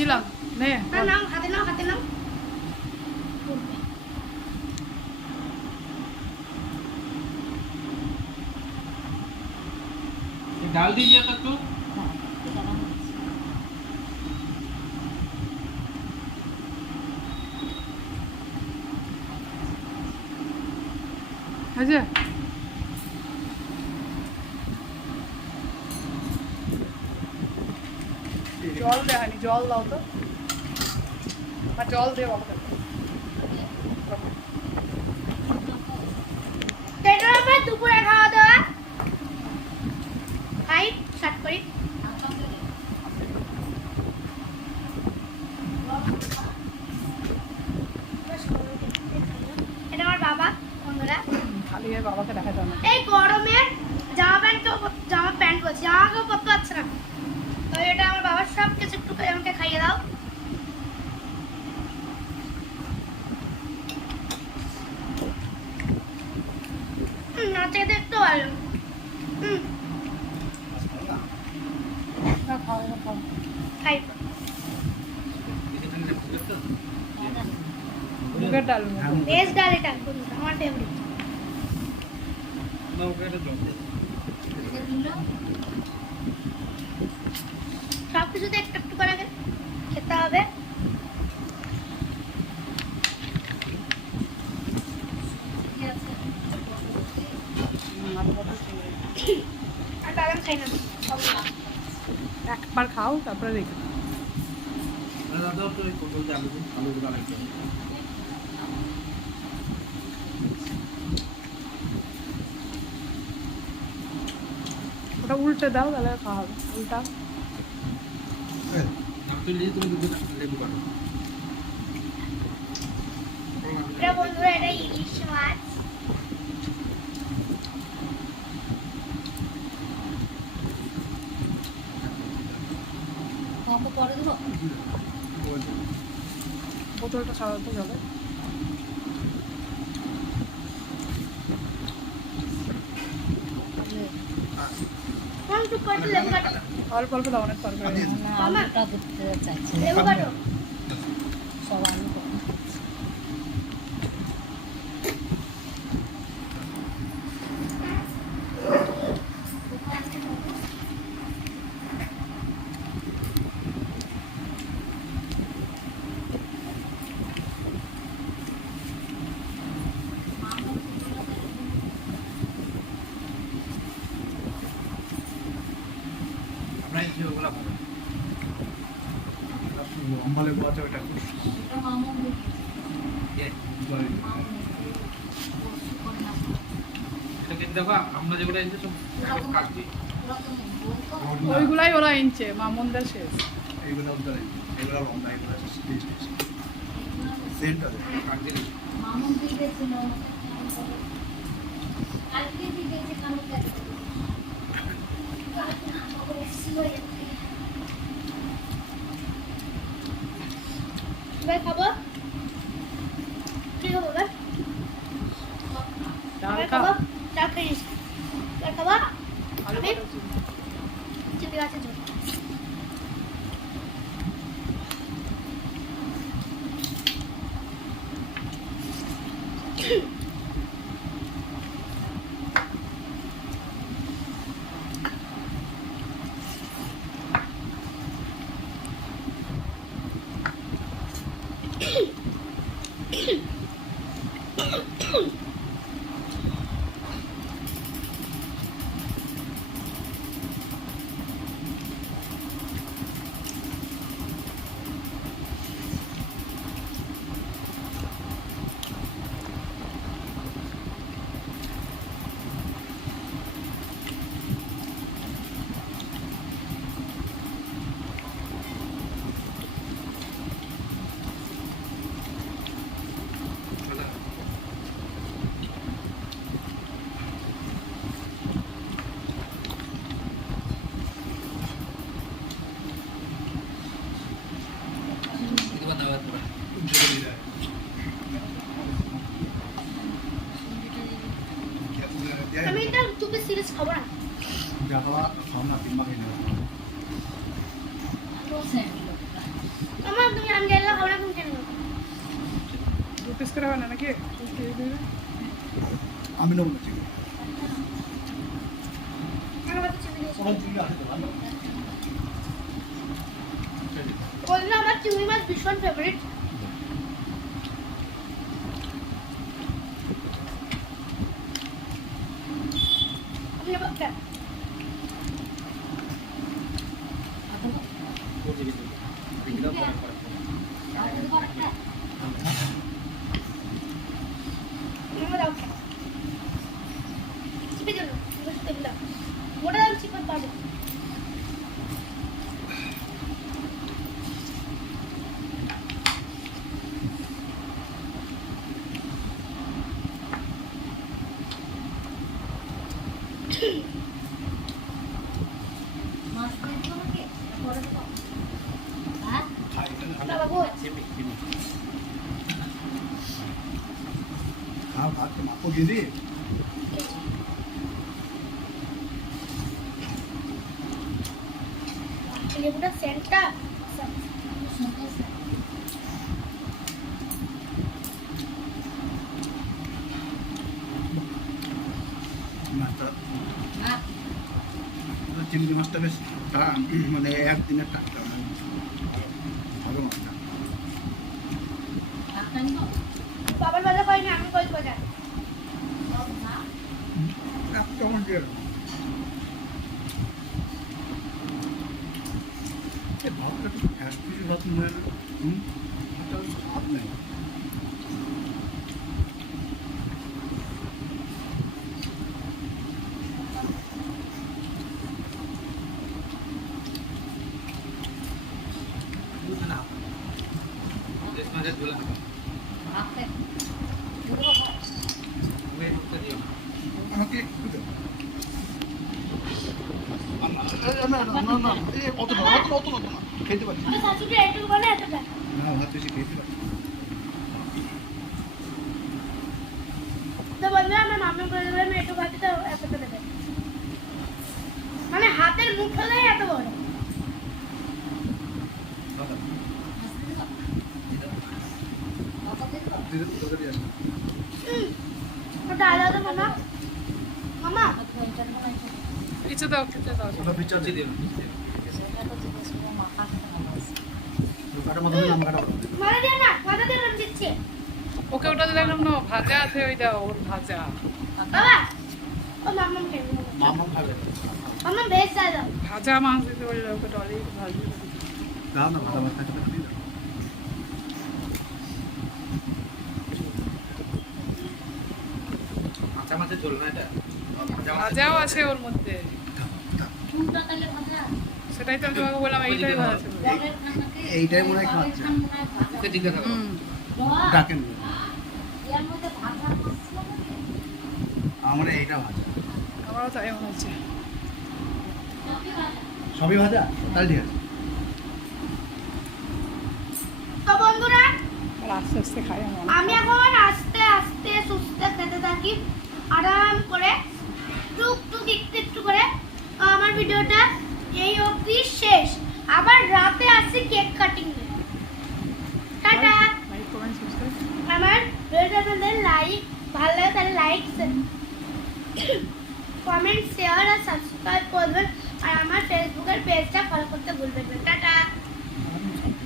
দিলাম নে না নাও হাতে নাও डाल दीजिए तो আচ্ছা জল দে হানি জল দাও তো আর জল দে বাবা এটা আমার দুপুরে খাওয়া দাওয়া খাই স্টার্ট করি এটা আমার বাবা বন্ধুরা খালি এর বাবাকে দেখা যাবে না এই গরমে জামা প্যান্ট বলছি জামা কাপড় পরতে পারছে না তো এটা আমার বাবার সব কিছু একটু আমাকে খাইয়ে দাও নাচে দেখতে ভালো না খাও না খাও খাই মুগের ডাল বেশ ডাল এটা আমার ফেভারিট ना वो कहते जॉब সব কিছুতে একটু একটু করে খেতে হবে আর বাদাম খাই না একবার খাও তারপরে রেখে दादा तो एक फोटो चालू आलू का लगता है ওটা উল্টে দাও তাহলে খাওয়া হবে উল্টা नाम तो लिए तुम दूध लेबू काटो এটা বন্ধুরা এটা ইলিশ মাছ পরে দেবো বোতলটা সারাতে যাবে চুপ করে লেবু কাটো অল্প অল্প দাও অনেক তরকারি আলুটা দিতে চাইছি লেবু কাটো সব আলু আমরা এই যে ওগুলা ভালো অম্বালে পোয়াতে ওটা এটা কিন্তু দেখো আমরা যেগুলো এনেছি সব কাটছি ওইগুলাই ওরা ইনছে মামুনদের শেষ এইগুলো উদ্ধারে এগুলো লম্বা এগুলো সেন্ট আছে কাটছি মামুন দিয়েছিল কালকে দিয়েছে কালকে এবার খাবো কি খাবো এবার ডাল এবার খাও খাবো ডাল খাইস এবার খাবো আলু আমি? কটা ছিল? চিপে আছে ঝোল আমি এটা টুপি সিরিজ খাবো না Berapa lama sama timah ini? Terus saya bilang, piece করে হয় না নাকি? আমি নেবো না চিকেন। আমার কাছে চিংড়ি দিয়েছে। সবাই চিকেন আছে তো ভালো। বললো আমার চিংড়ি মাছ ভীষণ ফেভারিট। আমি নেবো একটা। নেবো দাও একটা। চিপে দিল, বসে তেল দাও। মোটা দাম চিপে পাবে। মাছ দিয়ে দেবো নাকি? পরে দেবো? হ্যাঁ? খাই এটা না। না বাবু, খাও ভাত তো মাপো দিদি। লেবুটার সেন্টটা সুন্দর স্যার। মাছটা হ্যাঁ? চিংড়ি মাছটা বেশ মানে একদিনের টাটকা মানে ভালো মাছটা। একটা নিবো? বাবার বাজার করিনি, আমি করি বাজার। বাবু, না? এক চামচ দিয়ে দাও। এই ভাতটা একটু এক পিসি ভাত মনে হয় না। ভাতটা বেশ স্বাদ নেই। ভাত খেয়ে। দেবো বাবা? আমাকে একটু দাও। না, না, না, না, এই অত না, অত না। খেতে পারছি না। আমার শাশুড়ি একটু বলে এতটা। না, ভাত বেশি খেতে পারছি না। তো বন্ধুরা আমার মামা বলে দেবে আমি একটু ভাতে তো এতটা দেবে। মানে হাতের মুঠোটাই এত বড়। মাছ দিয়ে দেবো? বাবা দিয়ে দেবো? দিদি তোকে দিয়ে আসো। ওটা আলাদা মামা। মামা বাবা তো এটা নেবো না, এটা নেবো। পিছে দাও, খেতে দাও। ওটা পিচ্ছা দিয়ে দিও। সেটা তো জিজ্ঞেস করবো, মাথা খেতে ভালো আছে। কাটা মাথা দিলে আমার কাটা ভালো। মারা দিয়ে না, মাথা দিয়ে আমি দিচ্ছি। ওকে ওটা দিলাম না, ভাজা আছে ওই দাও, ওর ভাজা। বাবা ও মামা খেয়ে মামা খাবে। মামা বেশ দাও। ভাজা মাছ দিতে বললে ওকে ডলি ভাজি। দাও না, ভাজা মাছ খাইতে পারছি না। কাঁচা মাছের ঝোল না এটা? ভাজাও আছে ওর মধ্যে। চুলটা তাহলে ভাজা? সেটাই তো আমি তোমাকে বললাম, এইটাই ভাজা ছিল। জলের খানাকে এইটাই মনে হয় খাচ্ছে। জলের খান মনে হয় ভাজা। ওকে জিজ্ঞাসা করো। হুম। জল? ডাকেন। এর মধ্যে ভাজা মাছ ছিল নাকি? আমার এইটা ভাজা। আমারও তাই মনে হচ্ছে। সবই ভাজা। সবই ভাজা? তাহলে ঠিক আছে। তো বন্ধুরা আর আস্তে আস্তে খাই আমার। আমি এখন আস্তে আস্তে সুস্থ খেতে থাকি আরাম করে টুক একটু করে। তো আমার ভিডিওটা এই অবধি শেষ। আবার রাতে আসছি কেক কাটিং এ। টাটা। Like comment subscribe. আমার ভিডিওটা আপনাদের ভালো লাগে তাহলে লাইক কমেন্ট শেয়ার আর সাবস্ক্রাইব করবেন আর আমার ফেসবুকের পেজটা ফলো করতে ভুলবেন না।